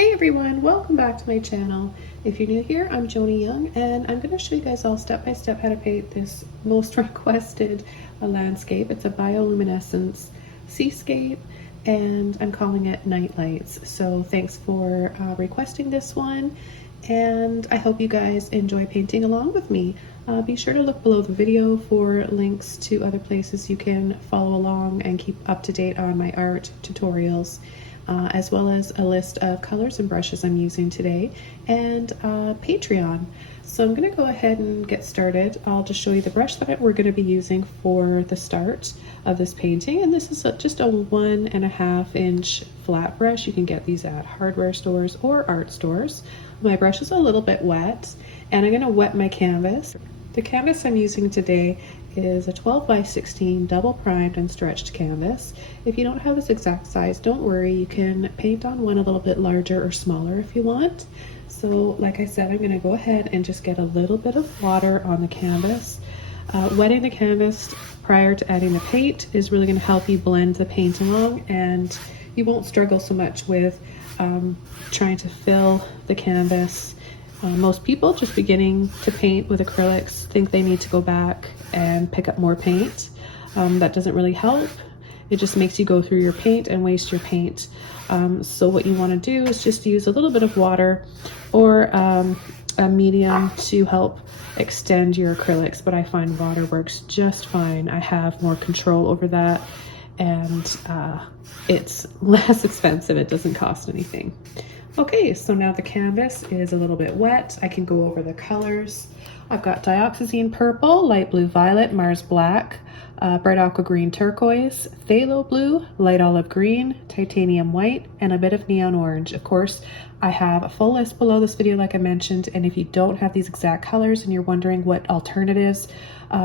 Hey everyone, welcome back to my channel. If you're new here, I'm Joni Young, and I'm going to show you guys all step by step how to paint this most requested landscape. It's a bioluminescence seascape, and I'm calling it Night Lights. So thanks for requesting this one, and I hope you guys enjoy painting along with me. Be sure to look below the video for links to other places you can follow along and keep up to date on my art tutorials. As well as a list of colors and brushes I'm using today, and Patreon. So I'm going to go ahead and get started. I'll just show you the brush that we're going to be using for the start of this painting, and this is just a 1.5 inch flat brush. You can get these at hardware stores or art stores. My brush is a little bit wet, and I'm going to wet my canvas. The canvas I'm using today is a 12 by 16 double primed and stretched canvas. If you don't have this exact size, don't worry, you can paint on one a little bit larger or smaller if you want. So like I said, I'm going to go ahead and just get a little bit of water on the canvas. Wetting the canvas prior to adding the paint is really going to help you blend the paint along, and you won't struggle so much with trying to fill the canvas. Most people just beginning to paint with acrylics think they need to go back and pick up more paint. That doesn't really help. It just makes you go through your paint and waste your paint. So what you want to do is just use a little bit of water or a medium to help extend your acrylics, but I find water works just fine. I have more control over that, and it's less expensive. It doesn't cost anything. Okay, so now the canvas is a little bit wet. I can go over the colors. I've got Dioxazine purple, light blue violet, Mars black, bright aqua green turquoise, phthalo blue, light olive green, titanium white, and a bit of neon orange. Of course, I have a full list below this video like I mentioned, and if you don't have these exact colors and you're wondering what alternatives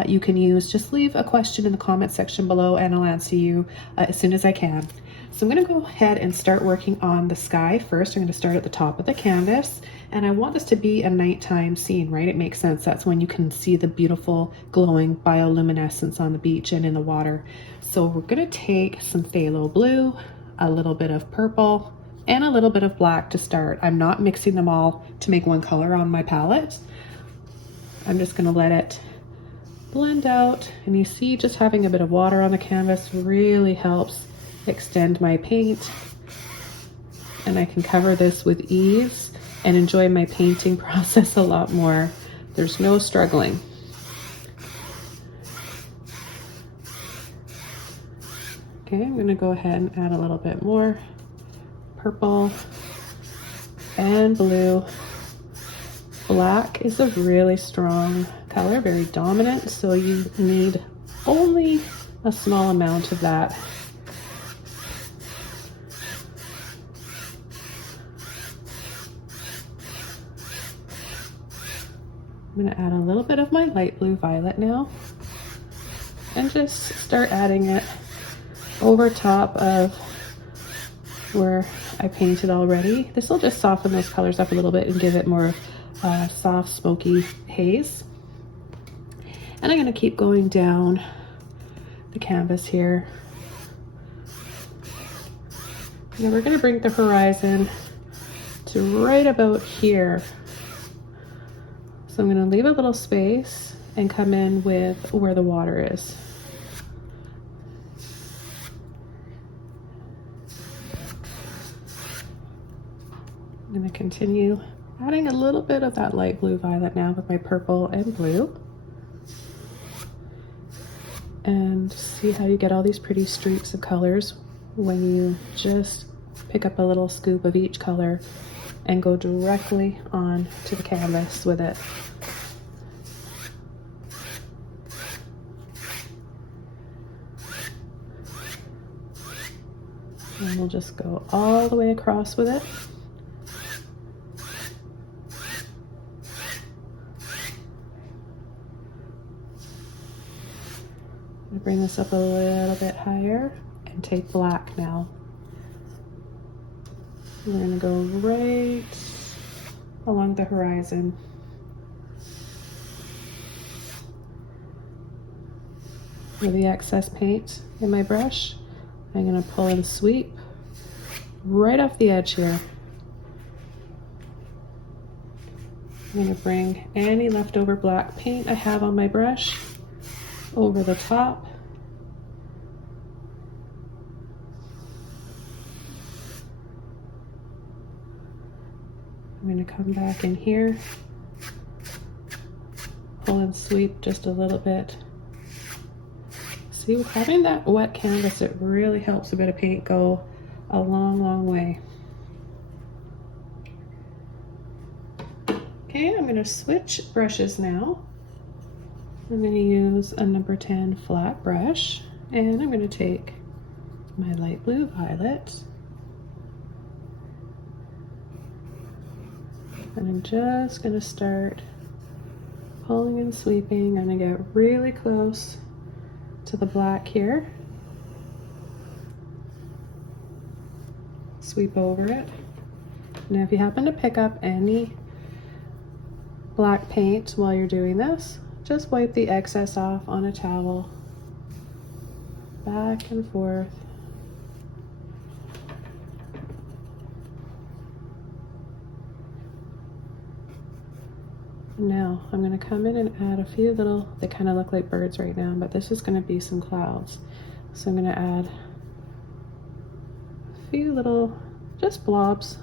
you can use, just leave a question in the comment section below and I'll answer you as soon as I can. So I'm going to go ahead and start working on the sky first. I'm going to start at the top of the canvas, and I want this to be a nighttime scene, right? It makes sense. That's when you can see the beautiful glowing bioluminescence on the beach and in the water. So we're going to take some phthalo blue, a little bit of purple, and a little bit of black to start. I'm not mixing them all to make one color on my palette. I'm just going to let it blend out, and you see just having a bit of water on the canvas really helps extend my paint, and I can cover this with ease and enjoy my painting process a lot more. There's no struggling. Okay, I'm going to go ahead and add a little bit more purple and blue. Black is a really strong color, very dominant, so you need only a small amount of that. I'm going to add a little bit of my light blue violet now, and just start adding it over top of where I painted already. This will just soften those colors up a little bit and give it more soft, smoky haze. And I'm going to keep going down the canvas here. Now we're going to bring the horizon to right about here. So I'm going to leave a little space and come in with where the water is. I'm going to continue adding a little bit of that light blue violet now with my purple and blue. And see how you get all these pretty streaks of colors when you just pick up a little scoop of each color and go directly on to the canvas with it. And we'll just go all the way across with it. I'm gonna bring this up a little bit higher and take black now. We're going to go right along the horizon. With the excess paint in my brush, I'm going to pull and sweep right off the edge here. I'm going to bring any leftover black paint I have on my brush over the top. I'm going to come back in here, pull and sweep just a little bit. See, having that wet canvas, it really helps a bit of paint go a long, long way. Okay, I'm going to switch brushes now. I'm going to use a number 10 flat brush, and I'm going to take my light blue violet, and I'm just going to start pulling and sweeping. I'm going to get really close to the black here. Sweep over it. Now if you happen to pick up any black paint while you're doing this, just wipe the excess off on a towel. Back and forth. Now I'm going to come in and add a few little, they kind of look like birds right now, but this is going to be some clouds. So I'm going to add a few little, just blobs.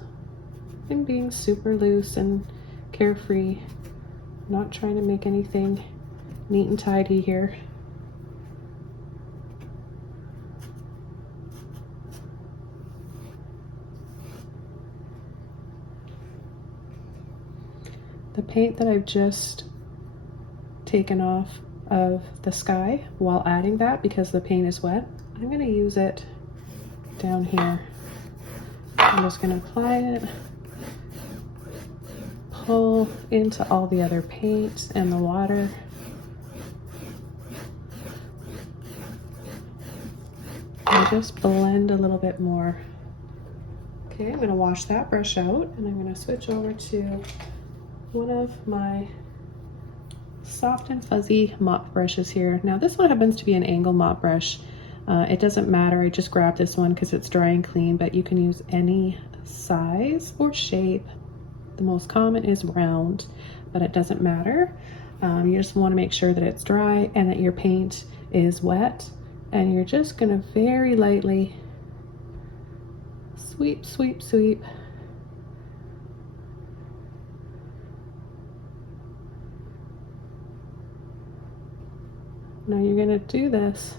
I'm being super loose and carefree. Not trying to make anything neat and tidy here. The paint that I've just taken off of the sky while adding that, because the paint is wet, I'm going to use it down here. I'm just going to apply it, pull into all the other paint and the water. And just blend a little bit more. Okay, I'm going to wash that brush out, and I'm going to switch over to one of my soft and fuzzy mop brushes here. Now this one happens to be an angle mop brush. It doesn't matter, I just grabbed this one because it's dry and clean, but you can use any size or shape. The most common is round, but it doesn't matter. You just want to make sure that it's dry and that your paint is wet, and you're just going to very lightly sweep, sweep, sweep. Now you're going to do this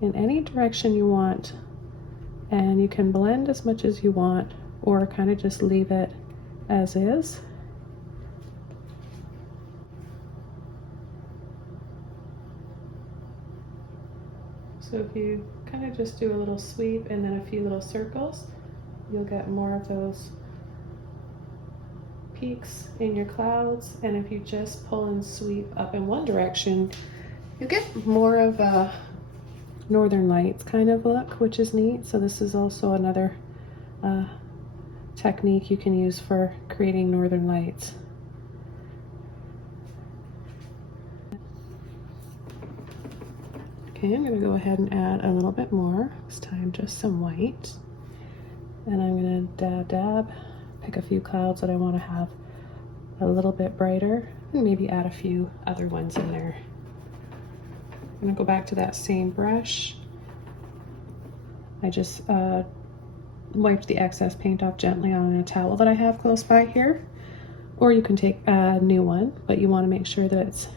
in any direction you want, and you can blend as much as you want or kind of just leave it as is. So if you kind of just do a little sweep and then a few little circles, you'll get more of those peaks in your clouds. And if you just pull and sweep up in one direction, you get more of a northern lights kind of look, which is neat. So this is also another technique you can use for creating northern lights. Okay, I'm going to go ahead and add a little bit more, this time just some white. And I'm going to dab, pick a few clouds that I want to have a little bit brighter, and maybe add a few other ones in there. I'm going to go back to that same brush. I just wiped the excess paint off gently on a towel that I have close by here. Or you can take a new one, but you want to make sure that it's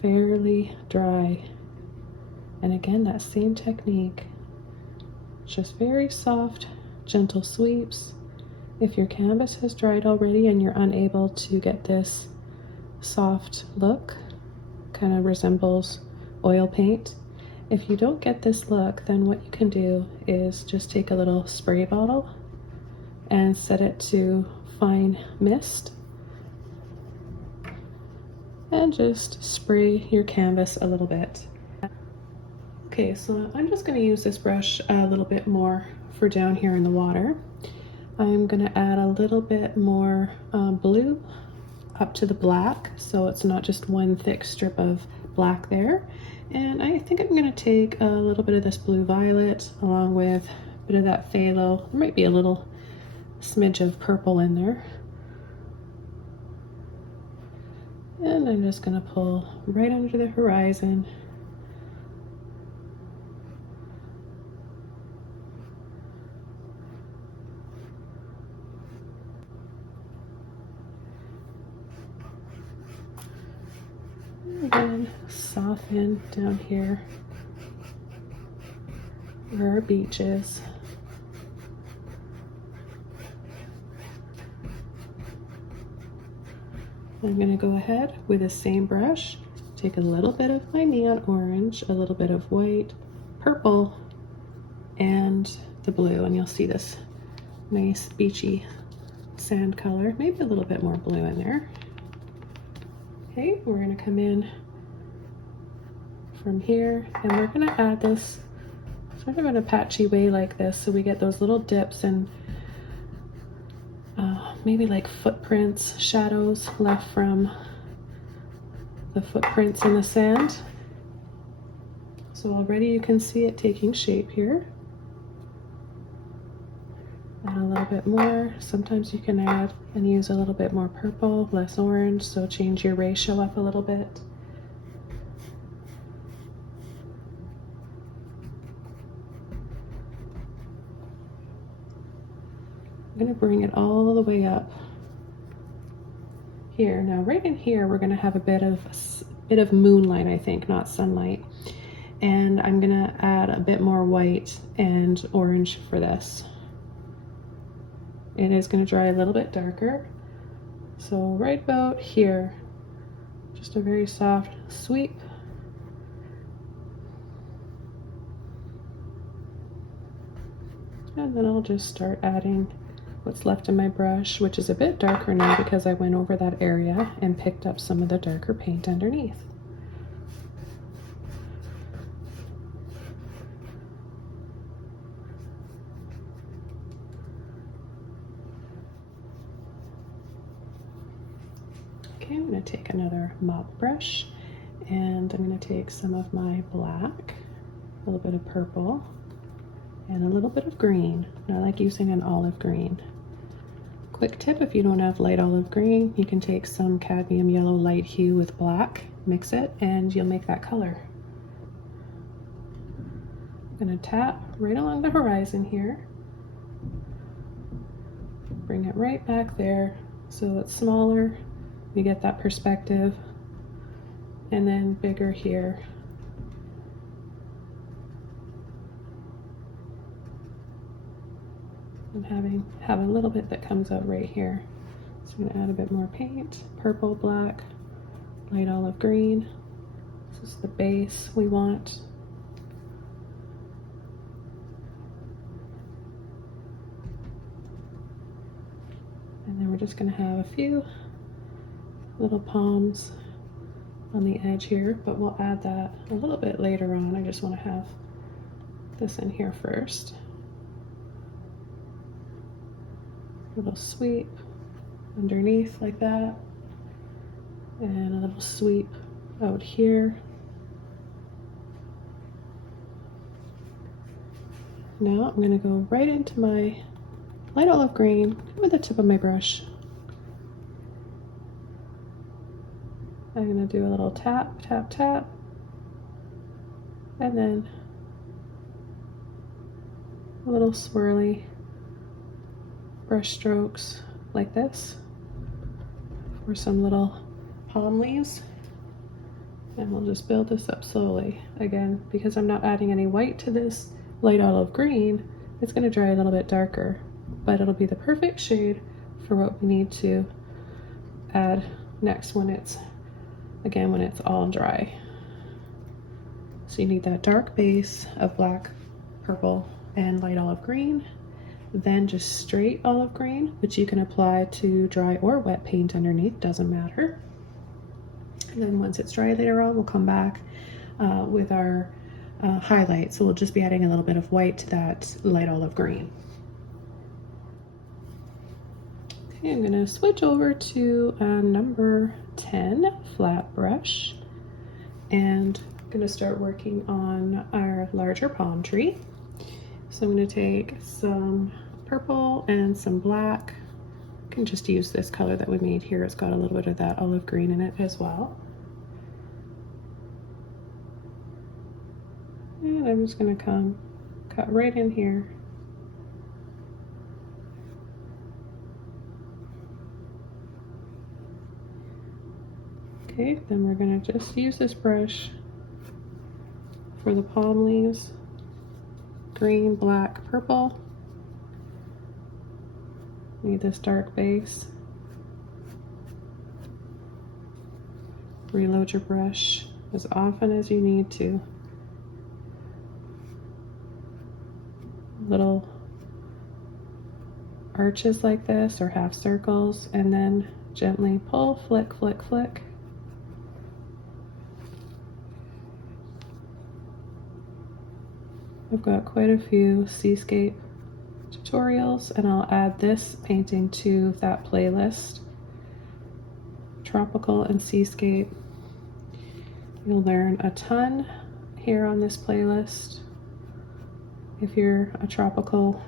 fairly dry. And again, that same technique, just very soft, gentle sweeps. If your canvas has dried already and you're unable to get this soft look, kind of resembles oil paint. If you don't get this look, then what you can do is just take a little spray bottle and set it to fine mist and just spray your canvas a little bit. Okay, so I'm just going to use this brush a little bit more for down here in the water. I'm going to add a little bit more blue up to the black, so it's not just one thick strip of black there. And I think I'm going to take a little bit of this blue violet along with a bit of that phthalo. There might be a little smidge of purple in there. And I'm just going to pull right under the horizon. And then soften down here where our beach is. I'm going to go ahead with the same brush, take a little bit of my neon orange, a little bit of white, purple, and the blue, and you'll see this nice beachy sand color, maybe a little bit more blue in there. Okay, we're going to come in from here, and we're going to add this sort of in a patchy way like this, so we get those little dips and maybe like footprints, shadows left from the footprints in the sand. So already you can see it taking shape here. Add a little bit more. Sometimes you can add and use a little bit more purple, less orange, so change your ratio up a little bit. I'm going to bring it all the way up here. Now right in here we're going to have a bit of moonlight, I think, not sunlight. And I'm going to add a bit more white and orange for this. It is going to dry a little bit darker. So right about here, just a very soft sweep. And then I'll just start adding what's left in my brush, which is a bit darker now because I went over that area and picked up some of the darker paint underneath. Okay, I'm going to take another mop brush and I'm going to take some of my black, a little bit of purple, and a little bit of green. And I like using an olive green. Quick tip, if you don't have light olive green, you can take some cadmium yellow light hue with black, mix it, and you'll make that color. I'm going to tap right along the horizon here. Bring it right back there so it's smaller. We get that perspective. And then bigger here. And have a little bit that comes out right here. So I'm going to add a bit more paint, purple, black, light olive green. This is the base we want. And then we're just going to have a few little palms on the edge here, but we'll add that a little bit later on. I just want to have this in here first. Little sweep underneath like that, and a little sweep out here. Now I'm going to go right into my light olive green with the tip of my brush. I'm going to do a little tap, tap, tap, and then a little swirly brush strokes like this for some little palm leaves. And we'll just build this up slowly. Again, because I'm not adding any white to this light olive green, it's going to dry a little bit darker, but it'll be the perfect shade for what we need to add next when it's all dry. So you need that dark base of black, purple, and light olive green. Then just straight olive green, which you can apply to dry or wet paint underneath, doesn't matter. And then once it's dry later on, we'll come back with our highlight. So we'll just be adding a little bit of white to that light olive green. Okay, I'm gonna switch over to number 10 flat brush, and I'm gonna start working on our larger palm tree. So I'm gonna take some purple and some black, can just use this color that we made here. It's got a little bit of that olive green in it as well. And I'm just going to cut right in here. Okay, then we're going to just use this brush for the palm leaves. Green, black, purple. Need this dark base. Reload your brush as often as you need to. Little arches like this or half circles, and then gently pull, flick, flick, flick. I've got quite a few seascape tutorials, and I'll add this painting to that playlist. Tropical and seascape. You'll learn a ton here on this playlist. If you're a tropical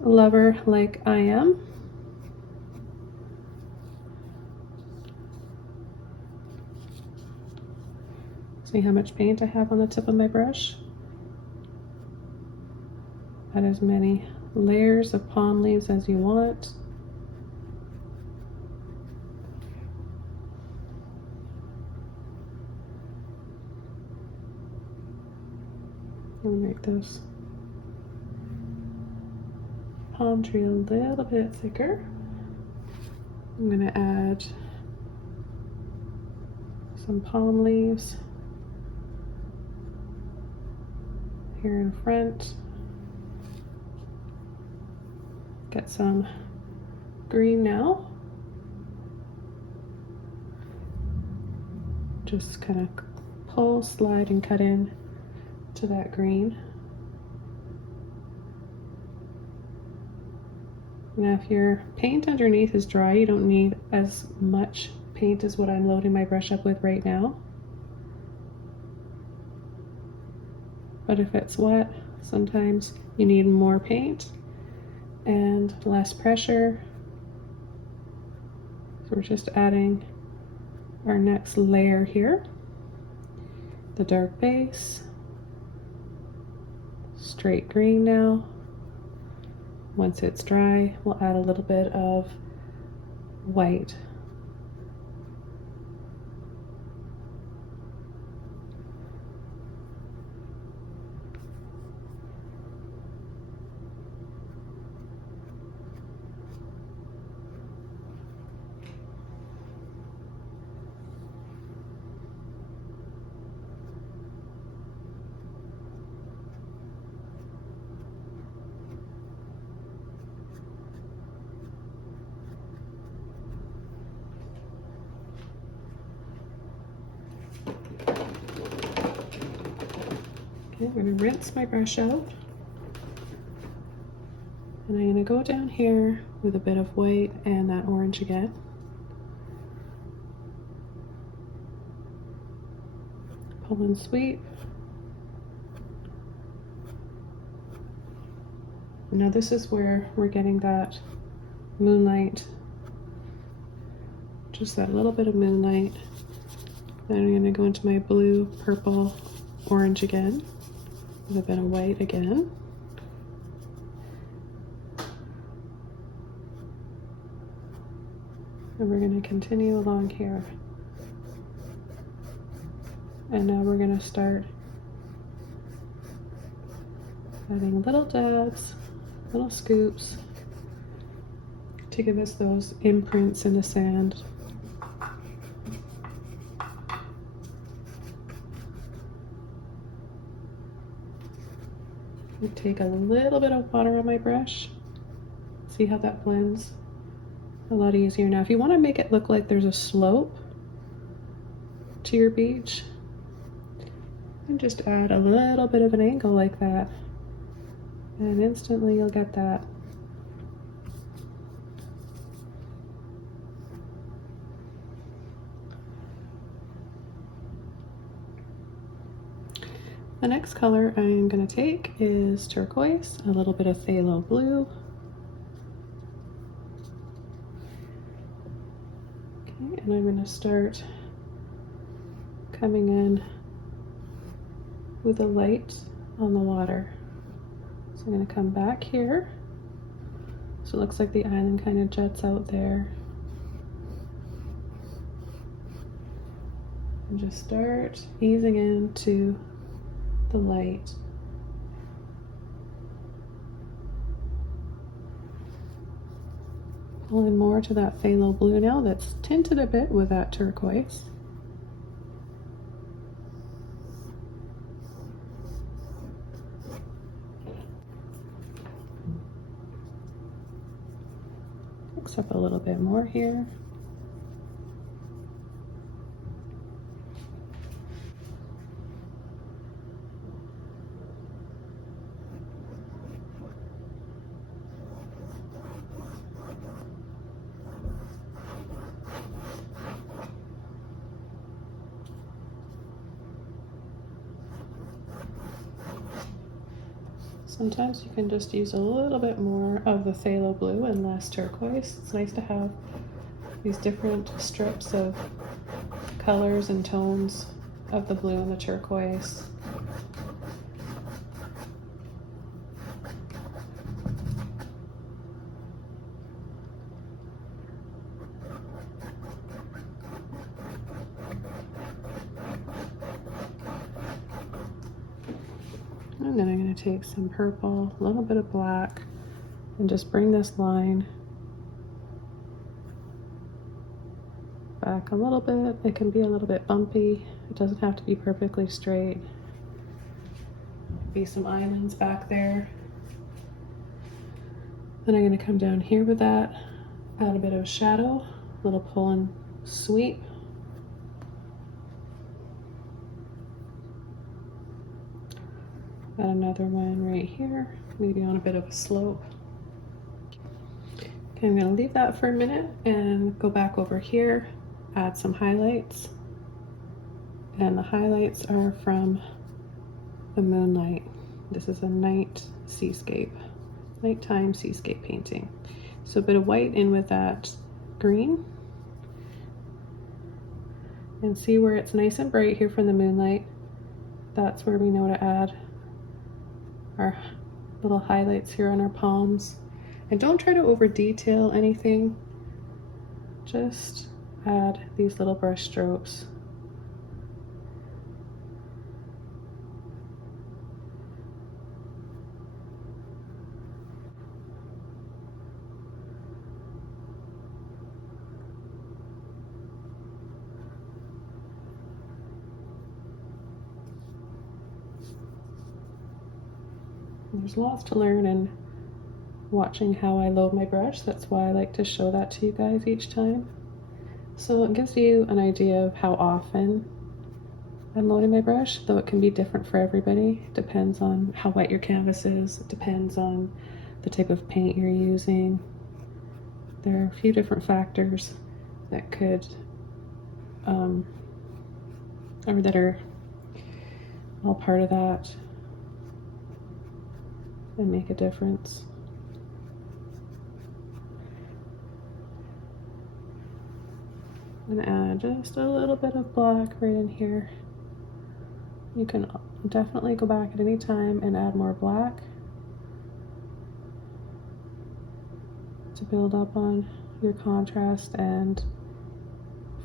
lover like I am. See how much paint I have on the tip of my brush? Add as many layers of palm leaves as you want. We'll make this palm tree a little bit thicker. I'm going to add some palm leaves here in front. Get some green now. Just kind of pull, slide, and cut in to that green. Now if your paint underneath is dry, you don't need as much paint as what I'm loading my brush up with right now. But if it's wet, sometimes you need more paint and less pressure. So we're just adding our next layer here. The dark base. Straight green now. Once it's dry, we'll add a little bit of white. Okay, I'm going to rinse my brush out, and I'm going to go down here with a bit of white and that orange again. Pull and sweep. Now this is where we're getting that moonlight, just that little bit of moonlight. Then I'm going to go into my blue, purple, orange again, with a bit of white again. And we're going to continue along here. And now we're going to start adding little dabs, little scoops to give us those imprints in the sand. I take a little bit of water on my brush. See how that blends? A lot easier. Now if you want to make it look like there's a slope to your beach, and just add a little bit of an angle like that, and instantly you'll get that. The next color I'm going to take is turquoise, a little bit of phthalo blue. and I'm going to start coming in with a light on the water. So I'm going to come back here. So it looks like the island kind of juts out there. And just start easing into the light. Pulling more to that phthalo blue now that's tinted a bit with that turquoise. Mix up a little bit more here. Sometimes you can just use a little bit more of the phthalo blue and less turquoise. It's nice to have these different strips of colors and tones of the blue and the turquoise. And then I'm going to take some purple, a little bit of black, and just bring this line back a little bit. It can be a little bit bumpy. It doesn't have to be perfectly straight. Be some islands back there. Then I'm going to come down here with that, add a bit of shadow, a little pull and sweep. Add another one right here, maybe on a bit of a slope. Okay, I'm going to leave that for a minute and go back over here, add some highlights. And the highlights are from the moonlight. This is a night seascape, nighttime seascape painting. So a bit of white in with that green. And see where it's nice and bright here from the moonlight. That's where we know to add our little highlights here on our palms. And don't try to over detail anything. Just add these little brush strokes. There's lots to learn in watching how I load my brush. That's why I like to show that to you guys each time. So it gives you an idea of how often I'm loading my brush, though it can be different for everybody. It depends on how wet your canvas is. It depends on the type of paint you're using. There are a few different factors that could, or that are all part of that and make a difference. I'm gonna add just a little bit of black right in here. You can definitely go back at any time and add more black to build up on your contrast and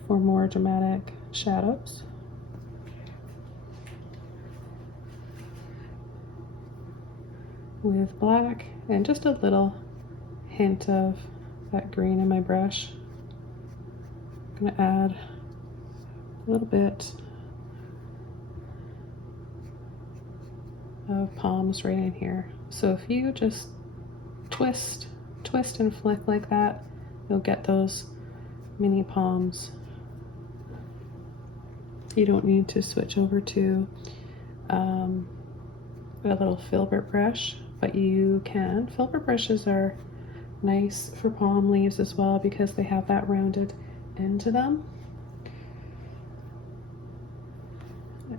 for more dramatic shadows. With black and just a little hint of that green in my brush. I'm gonna add a little bit of palms right in here. So if you just twist and flick like that, you'll get those mini palms. You don't need to switch over to a little filbert brush, but you can. Filbert brushes are nice for palm leaves as well because they have that rounded end to them.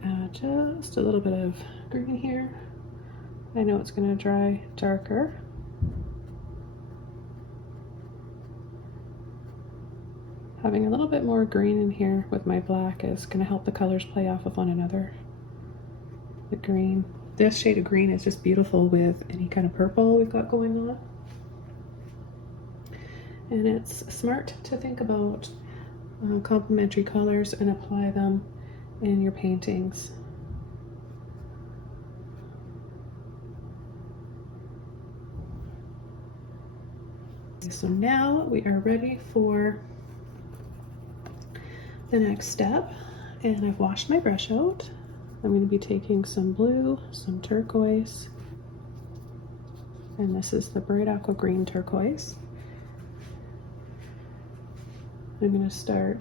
Add just a little bit of green here. I know it's going to dry darker. having a little bit more green in here with my black is going to help the colors play off of one another. The green. This shade of green is just beautiful with any kind of purple we've got going on. And it's smart to think about complementary colors and apply them in your paintings. So now we are ready for the next step, and I've washed my brush out. I'm going to be taking some blue, some turquoise, and this is the bright aqua green turquoise. I'm going to start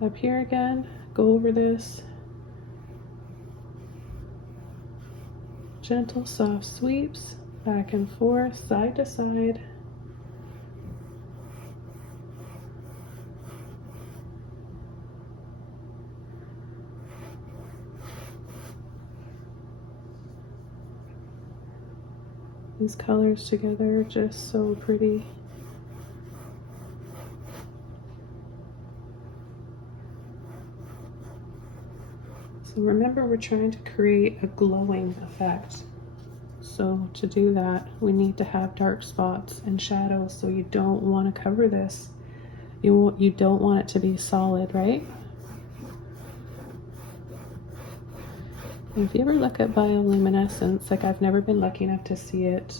up here again, go over this. Gentle, soft sweeps, back and forth, side to side. These colors together are just so pretty. So remember, we're trying to create a glowing effect. So to do that, we need to have dark spots and shadows. So you don't want to cover this. You don't want it to be solid, right? If you ever look at bioluminescence, like I've never been lucky enough to see it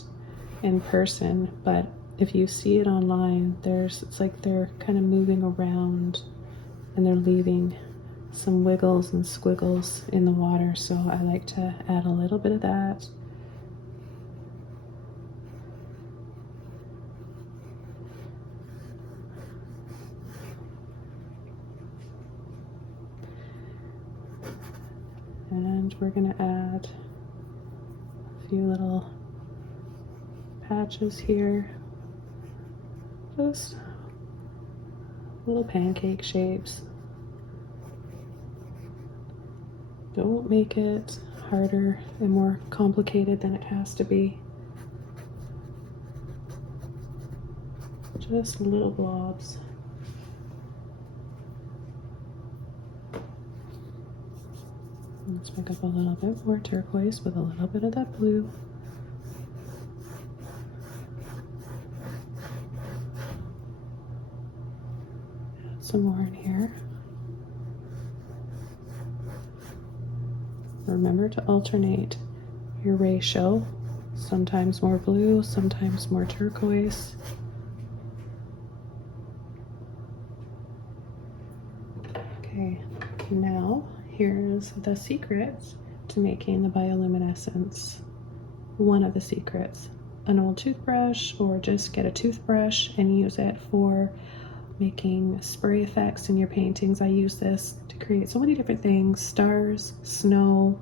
in person, but if you see it online, it's like they're kind of moving around and they're leaving some wiggles and squiggles in the water. So I like to add a little bit of that. And we're going to add a few little patches here, just little pancake shapes. Don't make it harder and more complicated than it has to be. Just little blobs. Let's pick up a little bit more turquoise with a little bit of that blue. Add some more in here. Remember to alternate your ratio. Sometimes more blue, sometimes more turquoise. Okay, now here's the secrets to making the bioluminescence. One of the secrets. An old toothbrush, or just get a toothbrush and use it for making spray effects in your paintings. I use this to create so many different things: stars, snow,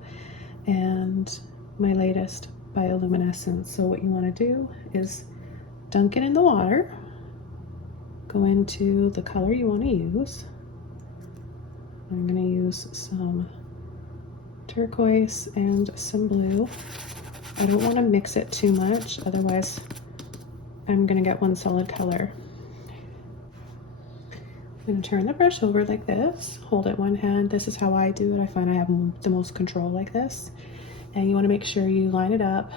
and my latest bioluminescence. So what you want to do is dunk it in the water, go into the color you want to use. I'm going to use some turquoise and some blue. I don't want to mix it too much, otherwise I'm going to get one solid color. I'm going to turn the brush over like this, hold it one hand. This is how I do it. I find I have the most control like this. And you want to make sure you line it up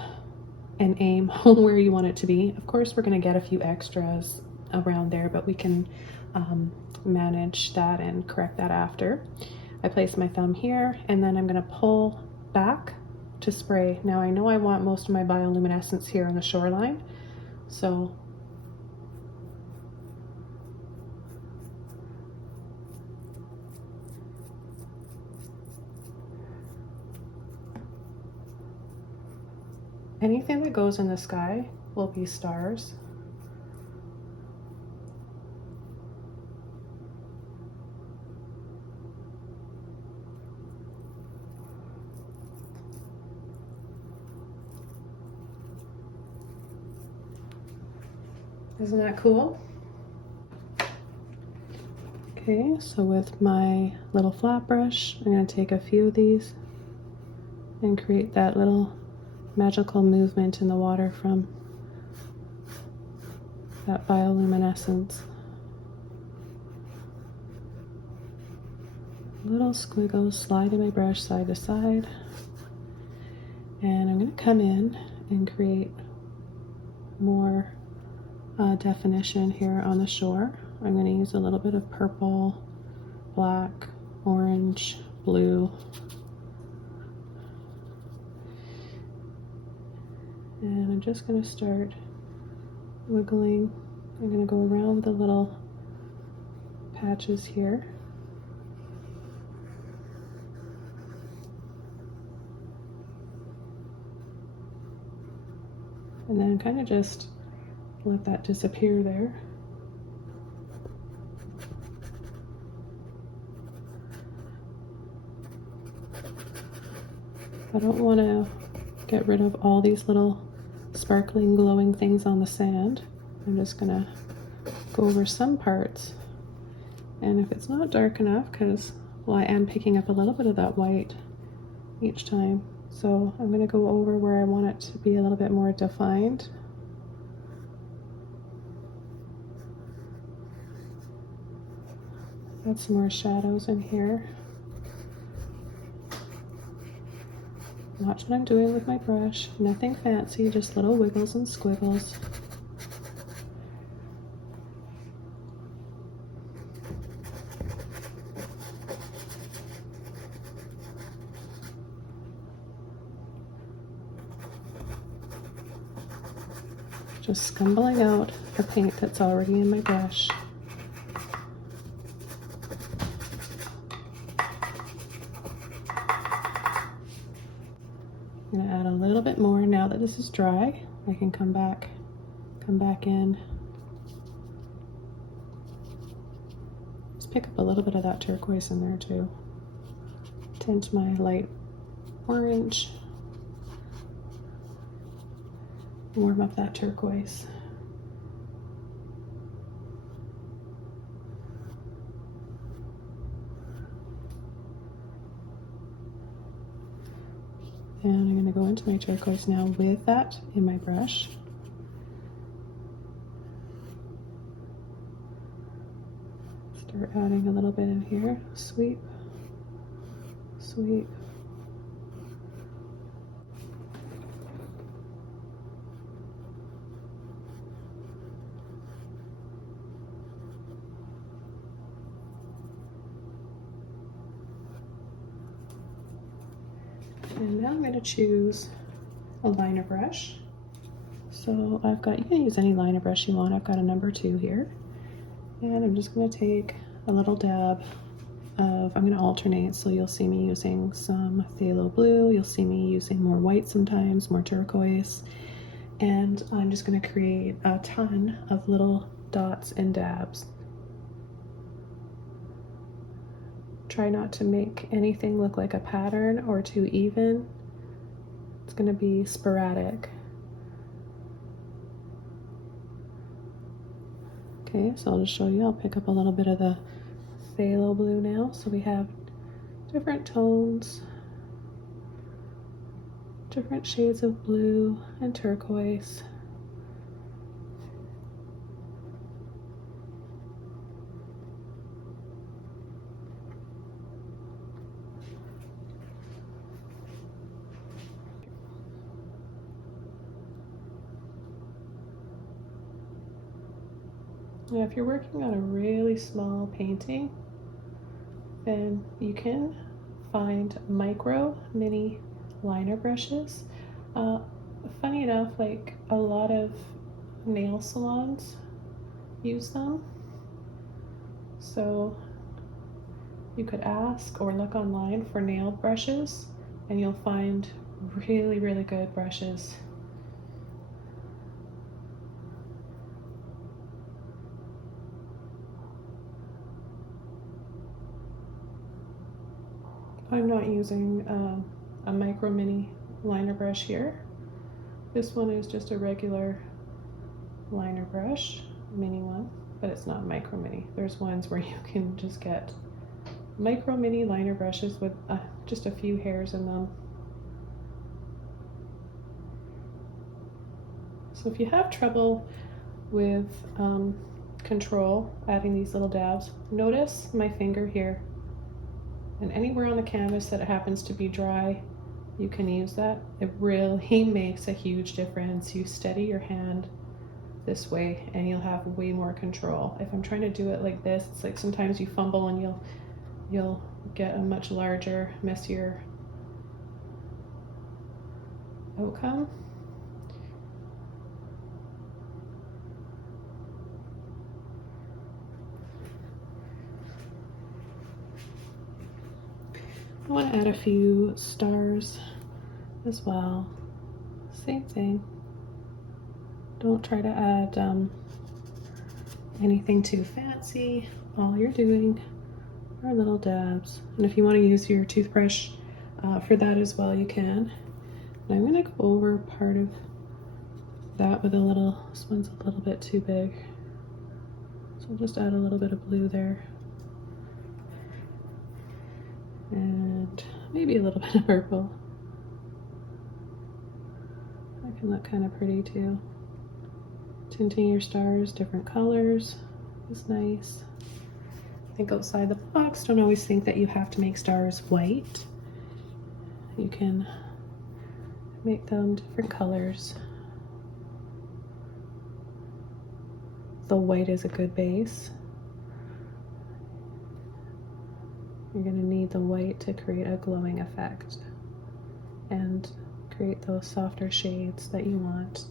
and aim where you want it to be. Of course, we're going to get a few extras around there, but we can manage that and correct that after. I place my thumb here, and then I'm going to pull back to spray. Now I know I want most of my bioluminescence here on the shoreline, so anything that goes in the sky will be stars. Isn't that cool? Okay, so with my little flat brush, I'm going to take a few of these and create that little magical movement in the water from that bioluminescence. little squiggles sliding my brush side to side. And I'm going to come in and create more definition here on the shore. I'm going to use a little bit of purple, black, orange, blue. And I'm just going to start wiggling. I'm going to go around the little patches here. And then kind of just let that disappear there. I don't want to get rid of all these little sparkling, glowing things on the sand. I'm just gonna go over some parts. And if it's not dark enough, because, well, I am picking up a little bit of that white each time. So I'm gonna go over where I want it to be a little bit more defined. Add some more shadows in here. Watch what I'm doing with my brush. Nothing fancy, just little wiggles and squiggles. Just scumbling out the paint that's already in my brush. I'm going to add a little bit more now that this is dry. I can come back in. Just pick up a little bit of that turquoise in there too. Tint my light orange. Warm up that turquoise. And I'm going to go into my turquoise now with that in my brush. Start adding a little bit in here. Sweep, sweep. And now I'm going to choose a liner brush. So I've got, you can use any liner brush you want. I've got a number 2 here. And I'm just going to take a little dab of, I'm going to alternate, so you'll see me using some phthalo blue, you'll see me using more white sometimes, more turquoise. And I'm just going to create a ton of little dots and dabs. Try not to make anything look like a pattern or too even. It's going to be sporadic. Okay, so I'll just show you. I'll pick up a little bit of the phthalo blue now. So we have different tones, different shades of blue and turquoise. Now, if you're working on a really small painting, then you can find micro mini liner brushes. Funny enough, like a lot of nail salons use them. So you could ask or look online for nail brushes and you'll find really, really good brushes. I'm not using a micro mini liner brush here. This one is just a regular liner brush, mini one, but it's not micro mini. There's ones where you can just get micro mini liner brushes with just a few hairs in them. So if you have trouble with control, adding these little dabs, notice my finger here. And anywhere on the canvas that it happens to be dry, you can use that. It really makes a huge difference. You steady your hand this way and you'll have way more control. If I'm trying to do it like this, it's like sometimes you fumble and you'll get a much larger, messier outcome. I want to add a few stars as well. Same thing. Don't try to add anything too fancy. All you're doing are little dabs. And if you want to use your toothbrush for that as well, you can. And I'm going to go over part of that with a little, this one's a little bit too big. So I'll just add a little bit of blue there. And maybe a little bit of purple. That can look kind of pretty too. Tinting your stars different colors is nice. Think outside the box. Don't always think that you have to make stars white. You can make them different colors. The white is a good base. You're going to need the white to create a glowing effect and create those softer shades that you want.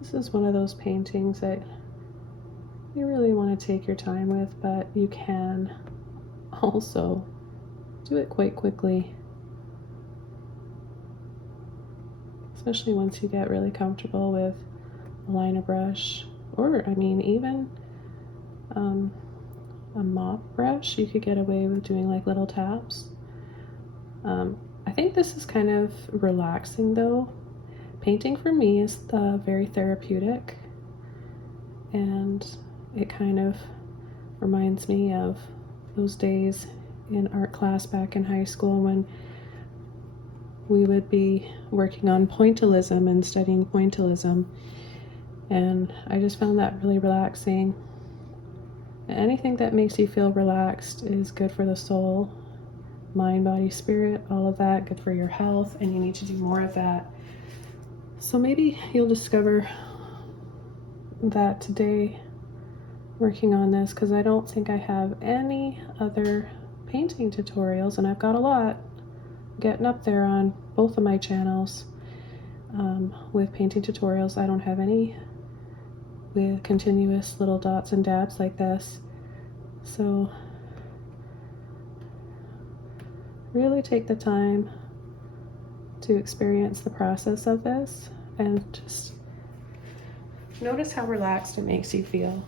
This is one of those paintings that you really want to take your time with, but you can also do it quite quickly, especially once you get really comfortable with a liner brush, or I mean even a mop brush. You could get away with doing like little taps. I think this is kind of relaxing though. Painting for me is very therapeutic, and it kind of reminds me of those days in art class back in high school when we would be working on pointillism and studying pointillism, and I just found that really relaxing. Anything that makes you feel relaxed is good for the soul, mind, body, spirit, all of that, good for your health, and you need to do more of that. So maybe you'll discover that today working on this, because I don't think I have any other painting tutorials, and I've got a lot getting up there on both of my channels with painting tutorials. I don't have any with continuous little dots and dabs like this. So really take the time to experience the process of this and just notice how relaxed it makes you feel.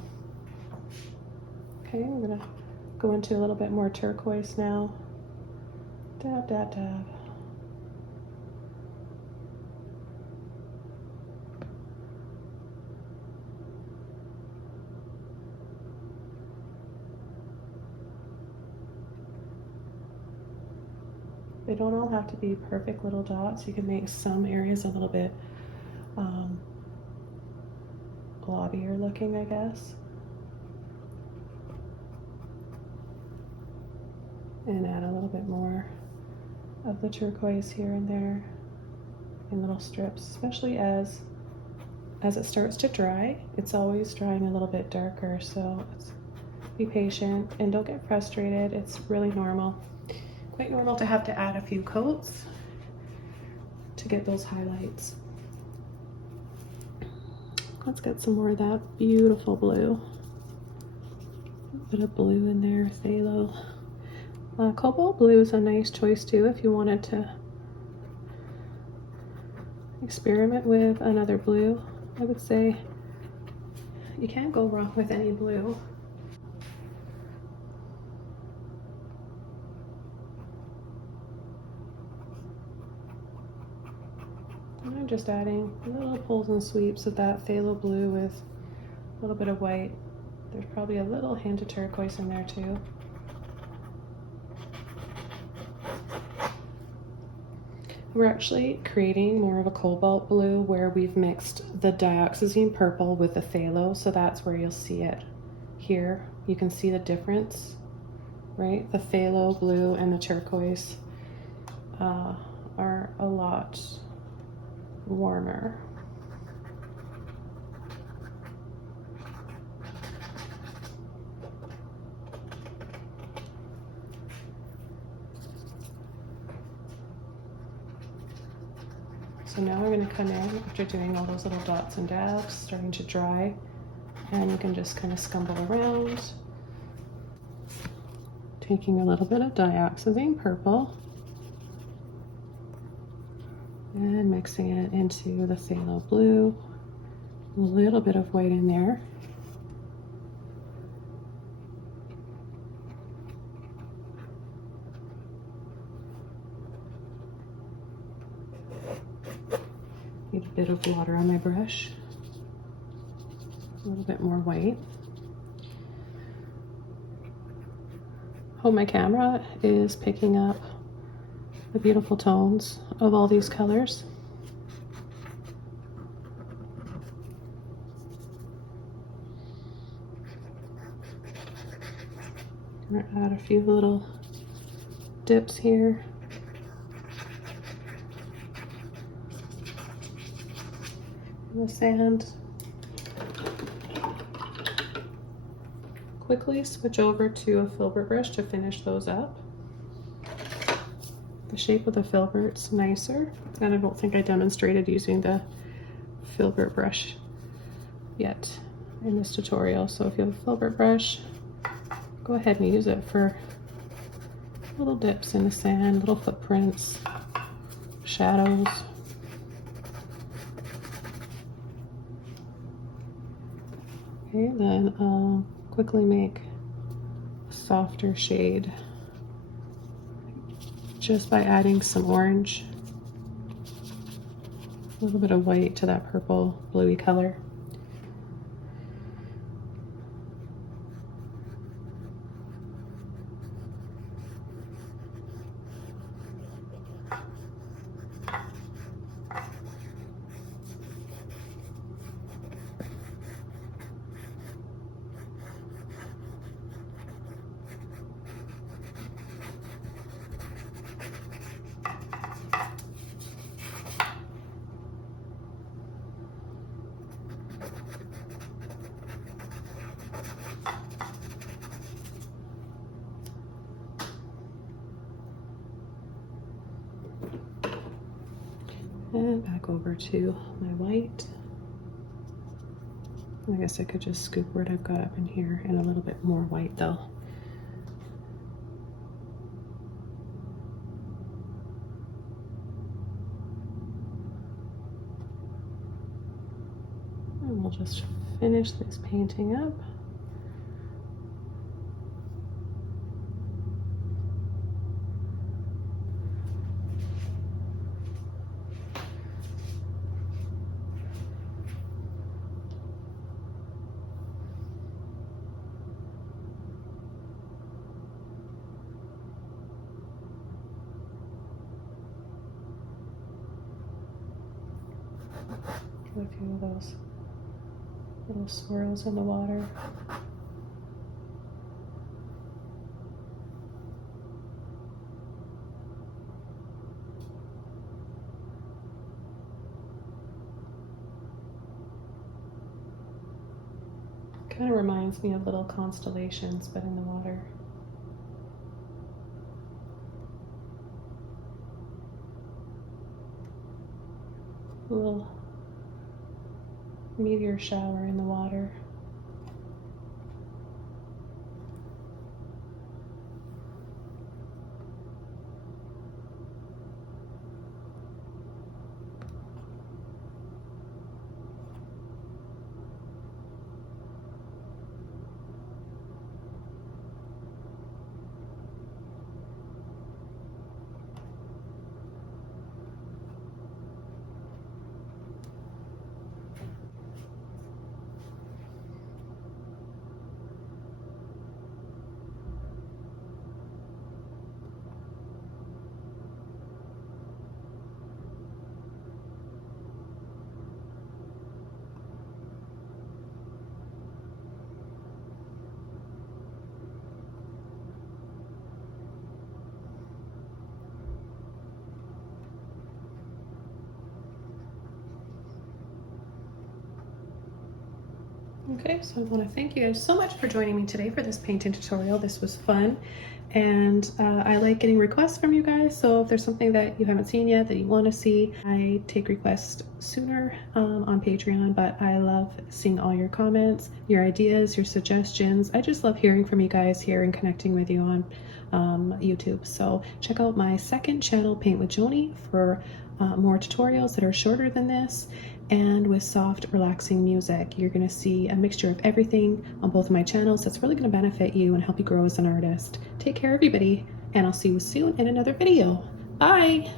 Okay, I'm gonna go into a little bit more turquoise now. Dab, dab, dab. They don't all have to be perfect little dots. You can make some areas a little bit globbier looking, I guess. And add a little bit more of the turquoise here and there in little strips, especially as it starts to dry. It's always drying a little bit darker, so be patient and don't get frustrated. It's really normal. Quite normal to have to add a few coats to get those highlights. Let's get some more of that beautiful blue. A bit of blue in there, phthalo. Cobalt blue is a nice choice too if you wanted to experiment with another blue. I would say you can't go wrong with any blue. And I'm just adding little pulls and sweeps of that phthalo blue with a little bit of white. There's probably a little hint of turquoise in there too. We're actually creating more of a cobalt blue where we've mixed the dioxazine purple with the phthalo, so that's where you'll see it here. You can see the difference, right? The phthalo blue and the turquoise are a lot warmer. So now we're going to come in after doing all those little dots and dabs, starting to dry, and you can just kind of scumble around, taking a little bit of dioxazine purple and mixing it into the phthalo blue, a little bit of white in there. Need a bit of water on my brush, a little bit more white. Hope my camera is picking up the beautiful tones of all these colors. I'm gonna add a few little dips here. The sand. Quickly switch over to a filbert brush to finish those up. The shape of the filbert's nicer, and I don't think I demonstrated using the filbert brush yet in this tutorial. So if you have a filbert brush, go ahead and use it for little dips in the sand, little footprints, shadows. Okay, then I'll quickly make a softer shade just by adding some orange, a little bit of white to that purple bluey color. And back over to my white. I guess I could just scoop what I've got up in here and a little bit more white though. And we'll just finish this painting up. A few of those little swirls in the water. Kind of reminds me of little constellations, but in the water. A little meteor shower in the water. Okay, so I want to thank you guys so much for joining me today for this painting tutorial. This was fun, and I like getting requests from you guys, so if there's something that you haven't seen yet that you want to see, I take requests sooner on Patreon, but I love seeing all your comments, your ideas, your suggestions. I just love hearing from you guys here and connecting with you on YouTube. So check out my second channel, Paint with Joni, for more tutorials that are shorter than this and with soft, relaxing music. You're going to see a mixture of everything on both of my channels that's really going to benefit you and help you grow as an artist. Take care, everybody, and I'll see you soon in another video. Bye!